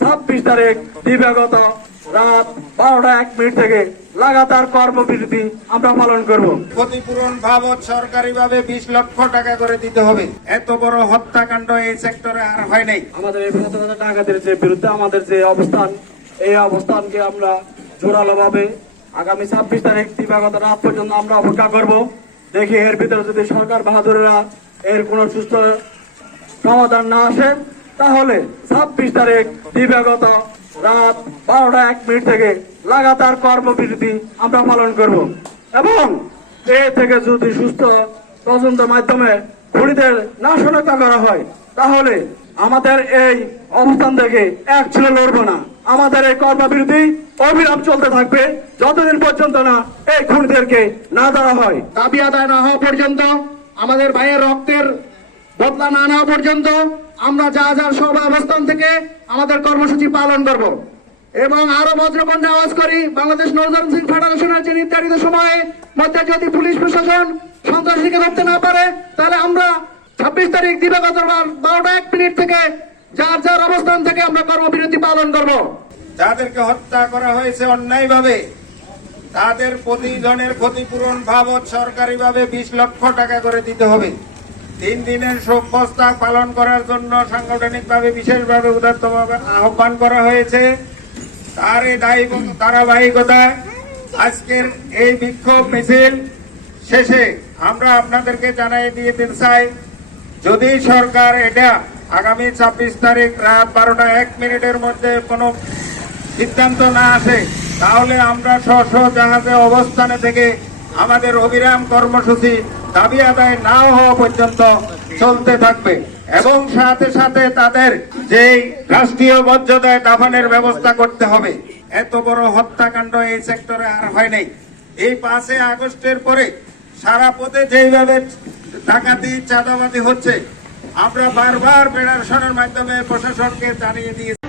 26 তারিখ দিবাগত রাত 12:01 থেকে লাগাতার কর্মবিরতি আমরা পালন করব। ক্ষতিপূরণ বাবদ সরকারিভাবে 20 লক্ষ টাকা করে দিতে হবে। এত বড় হত্যাকাণ্ড এই সেক্টরে আর হয় নাই। আমাদের এই প্রতারণা ডাকাতের যে বিরুদ্ধে আমাদের যে অবস্থান, এই অবস্থানকে আমরা জোরালোভাবে আগামী 26 তারিখ দিবাগত রাত পর্যন্ত আমরা অপেক্ষা করব। দেখি এর ভিতরে যদি সরকার বাহাদুরেরা এর কোন সুস্থ সমাধান না আসে, তাহলে 26 তারিখ দিবাগত রাত 12:01 থেকে লাগাতার কর্মবিরতি আমরা পালন করব। এবং এ থেকে যদি সুস্থ তদন্তের মাধ্যমে খুনিদের না শনাক্ত করা হয়, তাহলে আমাদের এই অবস্থান থেকে এক ছিল লড়বো না। আমাদের এই কর্মবিরতি অবিরাম চলতে থাকবে যতদিন পর্যন্ত না এই খুনিদেরকে না ধরা হয়। দাবি আদায় না হওয়া পর্যন্ত, আমাদের ভাইয়ের রক্তের বদলা না নেওয়া পর্যন্ত আমরা যা যার সব অবস্থান থেকে আমাদের কর্মসূচি পালন করব। এবং আরো বজ্রকণ্ঠে আওয়াজ করি, বাংলাদেশ নৌযান সিং ফেডারেশনের যে নির্ধারিত সময়ে মধ্যে যদি পুলিশ প্রশাসন সন্ত্রাসীকে ধরতে না পারে, তাহলে আমরা 26 তারিখ দিবাগত 12:01 থেকে যার যার অবস্থান থেকে আমরা কর্মবিরতি পালন করব। যাদেরকে হত্যা করা হয়েছে অন্যায়ভাবে, তাদের প্রতিজনের ক্ষতিপূরণ বাবদ সরকারিভাবে 20 লক্ষ টাকা করে দিতে হবে। 3 দিনের শোক প্রস্তাব পালন করার জন্য সাংগঠনিকভাবে বিশেষভাবে উদারতভাবে আহ্বান করা হয়েছে। তার এই ধারাবাহিকতায় আজকের এই বিক্ষোভ মিছিল শেষে আমরা আপনাদেরকে জানাই দিতে চাই, যদি সরকার এটা আগামী 26 তারিখ রাত 12:01 মধ্যে কোনো সিদ্ধান্ত না আসে, তাহলে আমরা স্ব জাহাজে অবস্থানে থেকে আমাদের অবিরাম কর্মসূচি দাবি আদায় না হওয়া পর্যন্ত চলতে থাকবে। এবং সাথে সাথে তাদের যেই রাষ্ট্রীয় মর্যাদায় দাফনের ব্যবস্থা করতে হবে। এত বড় হত্যাকাণ্ড এই সেক্টরে আর হয় নাই। এই 5 আগস্টের পরে সারা পথে যেইভাবে ডাকাতি চাঁদাবাজি হচ্ছে, আমরা বারবার ফেডারেশনের মাধ্যমে প্রশাসনকে জানিয়ে দিয়েছি।